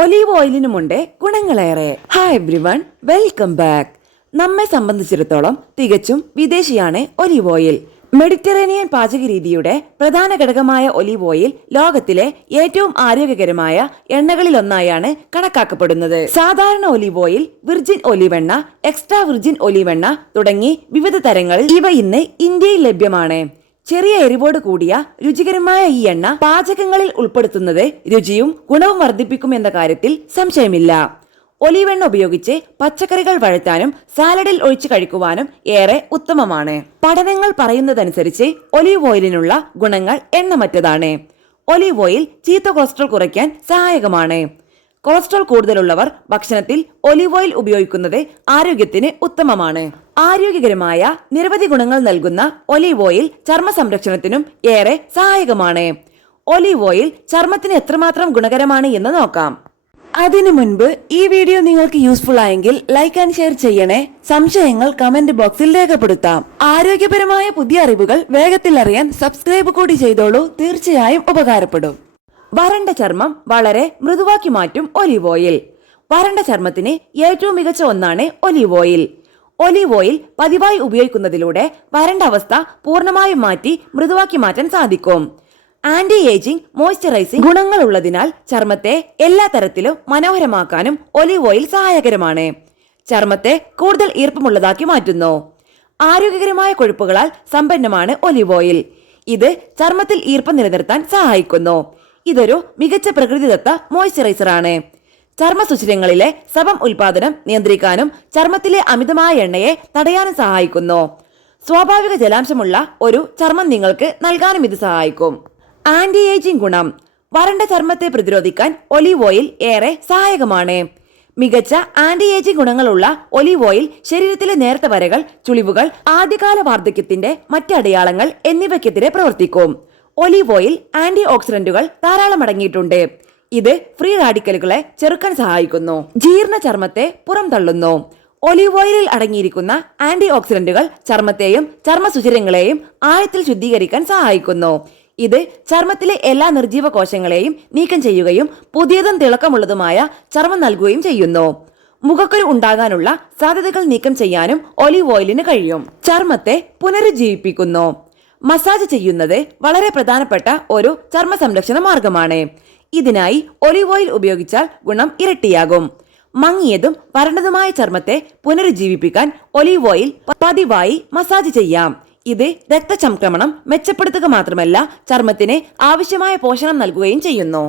Olive ഓയിലിനുമുണ്ട് ഗുണങ്ങളേറെ. Hi everyone, welcome back. നമ്മെ സംബന്ധിച്ചിടത്തോളം തികച്ചും വിദേശിയാണ് ഒലീവ് ഓയിൽ. മെഡിറ്ററേനിയൻ പാചക രീതിയുടെ പ്രധാന ഘടകമായ ഒലീവ് ഓയിൽ ലോകത്തിലെ ഏറ്റവും ആരോഗ്യകരമായ എണ്ണകളിലൊന്നായാണ് കണക്കാക്കപ്പെടുന്നത്. സാധാരണ ഒലീവ് ഓയിൽ, വിർജിൻ ഒലീവ് എണ്ണ, എക്സ്ട്രാ വിർജിൻ ഒലീവ് എണ്ണ തുടങ്ങി വിവിധ തരങ്ങളിൽ ഇവ ഇന്ന് ഇന്ത്യയിൽ ലഭ്യമാണ്. ചെറിയ എരിവോട് കൂടിയ രുചികരമായ ഈ എണ്ണ പാചകങ്ങളിൽ ഉൾപ്പെടുത്തുന്നത് രുചിയും ഗുണവും വർദ്ധിപ്പിക്കും എന്ന കാര്യത്തിൽ സംശയമില്ല. ഒലീവ് എണ്ണ ഉപയോഗിച്ച് പച്ചക്കറികൾ വഴറ്റാനും സാലഡിൽ ഒഴിച്ച് കഴിക്കുവാനും ഏറെ ഉത്തമമാണ്. പഠനങ്ങൾ പറയുന്നതനുസരിച്ച് ഒലീവ് ഓയിലിനുള്ള ഗുണങ്ങൾ എണ്ണമറ്റതാണ്. ഒലീവ് ഓയിൽ ചീത്ത കൊളസ്ട്രോൾ കുറയ്ക്കാൻ സഹായകമാണ്. കൊളസ്ട്രോൾ കൂടുതലുള്ളവർ ഭക്ഷണത്തിൽ ഒലീവ് ഓയിൽ ഉപയോഗിക്കുന്നത് ആരോഗ്യത്തിന് ഉത്തമമാണ്. ആരോഗ്യകരമായ നിരവധി ഗുണങ്ങൾ നൽകുന്ന ഒലീവ് ഓയിൽ ചർമ്മ സംരക്ഷണത്തിനും ഏറെ സഹായകമാണ്. ഒലീവ് ഓയിൽ ചർമ്മത്തിന് എത്രമാത്രം ഗുണകരമാണ് എന്ന് നോക്കാം. അതിനു മുൻപ് ഈ വീഡിയോ നിങ്ങൾക്ക് യൂസ്ഫുൾ ആയെങ്കിൽ ലൈക്ക് ആൻഡ് ഷെയർ ചെയ്യണേ. സംശയങ്ങൾ കമന്റ് ബോക്സിൽ രേഖപ്പെടുത്താം. ആരോഗ്യപരമായ പുതിയ അറിവുകൾ വേഗത്തിൽ അറിയാൻ സബ്സ്ക്രൈബ് കൂടി ചെയ്തോളൂ. തീർച്ചയായും ഉപകാരപ്പെടും. വരണ്ട ചർമ്മം വളരെ മൃദുവാക്കി മാറ്റും ഒലീവ് ഓയിൽ. വരണ്ട ചർമ്മത്തിന് ഏറ്റവും മികച്ച ഒന്നാണ് ഒലീവ് ഓയിൽ. ഒലീവ് ഓയിൽ പതിവായി ഉപയോഗിക്കുന്നതിലൂടെ വരണ്ട അവസ്ഥ പൂർണ്ണമായും മാറ്റി മൃദുവാക്കി മാറ്റാൻ സാധിക്കും. ആന്റി ഏജിംഗ്, മോയ്സ്ചറൈസിംഗ് ഗുണങ്ങൾ ഉള്ളതിനാൽ ചർമ്മത്തെ എല്ലാ തരത്തിലും മനോഹരമാക്കാനും ഒലീവ് ഓയിൽ സഹായകരമാണ്. ചർമ്മത്തെ കൂടുതൽ ഈർപ്പമുള്ളതാക്കി മാറ്റുന്നു. ആരോഗ്യകരമായ കൊഴുപ്പുകളാൽ സമ്പന്നമാണ് ഒലീവ് ഓയിൽ. ഇത് ചർമ്മത്തിൽ ഈർപ്പം നിലനിർത്താൻ സഹായിക്കുന്നു. ഇതൊരു മികച്ച പ്രകൃതിദത്ത മോയ്സ്ചറൈസർ ആണ്. ചർമ്മസുഷിരങ്ങളിലെ സബം ഉൽപാദനം നിയന്ത്രിക്കാനും ചർമ്മത്തിലെ അമിതമായ എണ്ണയെ തടയാനും സഹായിക്കുന്നു. സ്വാഭാവിക ജലാംശമുള്ള ഒരു ചർമ്മം നിങ്ങൾക്ക് നൽകാനും ഇത് സഹായിക്കും. ആന്റി ഏജിംഗ് ഗുണം. വരണ്ട ചർമ്മത്തെ പ്രതിരോധിക്കാൻ ഒലീവ് ഓയിൽ ഏറെ സഹായകമാണ്. മികച്ച ആന്റി ഏജിംഗ് ഗുണങ്ങളുള്ള ഒലീവ് ഓയിൽ ശരീരത്തിലെ നേർത്ത വരകൾ, ചുളിവുകൾ, ആദ്യകാല വാർദ്ധക്യത്തിന്റെ മറ്റ് അടയാളങ്ങൾ എന്നിവയ്ക്കെതിരെ പ്രവർത്തിക്കും. ഒലീവ് ഓയിൽ ആന്റി ഓക്സിഡന്റുകൾ ധാരാളം അടങ്ങിയിട്ടുണ്ട്. ഇത് ഫ്രീ റാഡിക്കലുകളെ ചെറുക്കാൻ സഹായിക്കുന്നു. ജീർണ ചർമ്മത്തെ പുറംതള്ളുന്നു. ഒലീവ് ഓയിലിൽ അടങ്ങിയിരിക്കുന്ന ആന്റി ഓക്സിഡന്റുകൾ ചർമ്മത്തെയും ചർമ്മസുഷിരങ്ങളെയും ആഴത്തിൽ ശുദ്ധീകരിക്കാൻ സഹായിക്കുന്നു. ഇത് ചർമ്മത്തിലെ എല്ലാ നിർജീവ കോശങ്ങളെയും നീക്കം ചെയ്യുകയും പുതിയതും തിളക്കമുള്ളതുമായ ചർമ്മം നൽകുകയും ചെയ്യുന്നു. മുഖക്കുരു ഉണ്ടാകാനുള്ള സാധ്യതകൾ നീക്കം ചെയ്യാനും ഒലീവ് ഓയിലിന് കഴിയും. ചർമ്മത്തെ പുനരുജ്ജീവിപ്പിക്കുന്നു. മസാജ് ചെയ്യുന്നത് വളരെ പ്രധാനപ്പെട്ട ഒരു ചർമ്മ സംരക്ഷണ മാർഗമാണ്. ഇതിനായി ഒലീവ് ഓയിൽ ഉപയോഗിച്ചാൽ ഗുണം ഇരട്ടിയാകും. മങ്ങിയതും വരണ്ടതുമായ ചർമ്മത്തെ പുനരുജ്ജീവിപ്പിക്കാൻ ഒലീവ് ഓയിൽ പതിവായി മസാജ് ചെയ്യാം. ഇത് രക്തചംക്രമണം മെച്ചപ്പെടുത്തുക മാത്രമല്ല ചർമ്മത്തിന് ആവശ്യമായ പോഷണം നൽകുകയും ചെയ്യുന്നു.